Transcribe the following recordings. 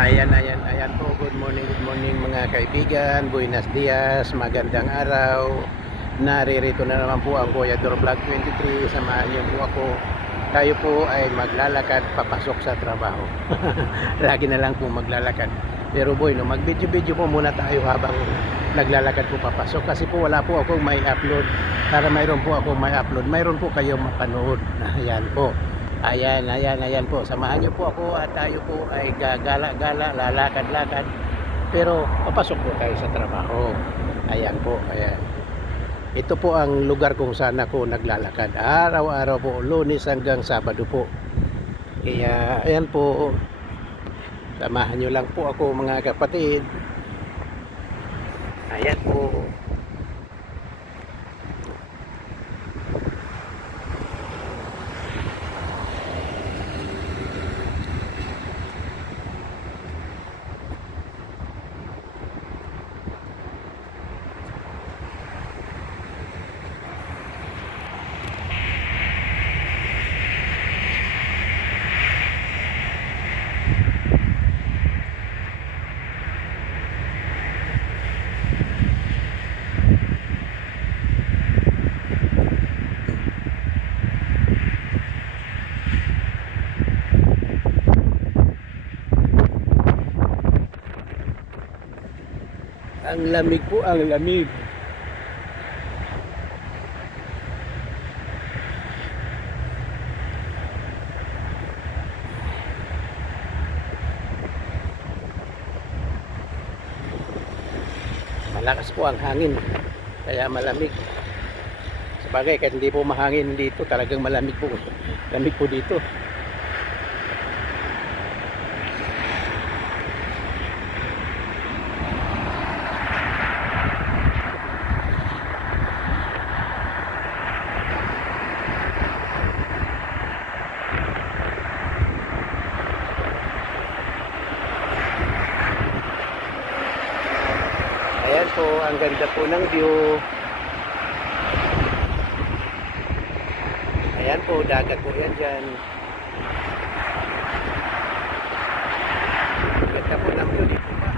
Ayan po. Good morning mga kaibigan. Buenos dias, magandang araw. Naririto na naman po ang Boyador Vlog 23. Samahan niyo po ako. Tayo po ay maglalakad papasok sa trabaho. Lagi na lang po maglalakad. Pero boy, no, mag-video po muna tayo habang naglalakad po papasok. Kasi po wala po ako may upload. Para mayroon po ako may upload. Mayroon po kayong mapanood. Ayan po. Ayan po. Samahan niyo po ako at tayo po ay gagala-gala, lalakad-lakad. Pero papasok po tayo sa trabaho. Ayan po, ayan. Ito po ang lugar kung saan ako naglalakad. Araw-araw po, Lunes hanggang Sabado po. Kaya ayan po. Samahan niyo lang po ako mga kapatid. Ayan po. Ang lamig po, ang lamig. Malakas po ang hangin, kaya malamig. Sabagay, kahit hindi po mahangin dito, talagang malamig po. Lamig po dito. Ayan po, ang ganda po ng view. Ayan po, dagat po yan dyan. Ang ganda po ng view dito pa.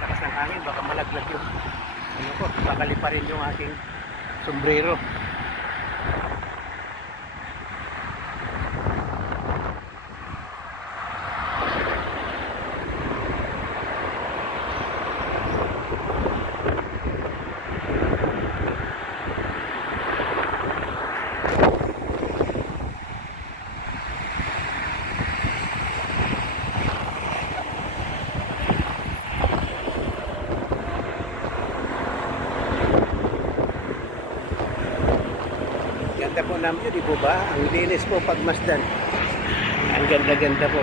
Lakas ng hangin, baka malaglag yung ano po, baka lipa rin yung aking sombrero. Ganda po ng view, di po ba? Ang linis po pagmasdan. Ang ganda-ganda po.